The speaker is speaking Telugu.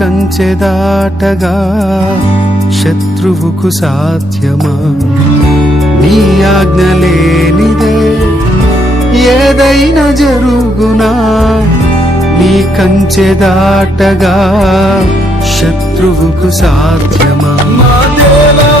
కంచె దాటగా శత్రువుకు సాధ్యమా? నీ ఆజ్ఞ లేనిదే ఏదైనా జరుగునా? నీ కంచె దాటగా శత్రువుకు సాధ్యమా? మా దేవా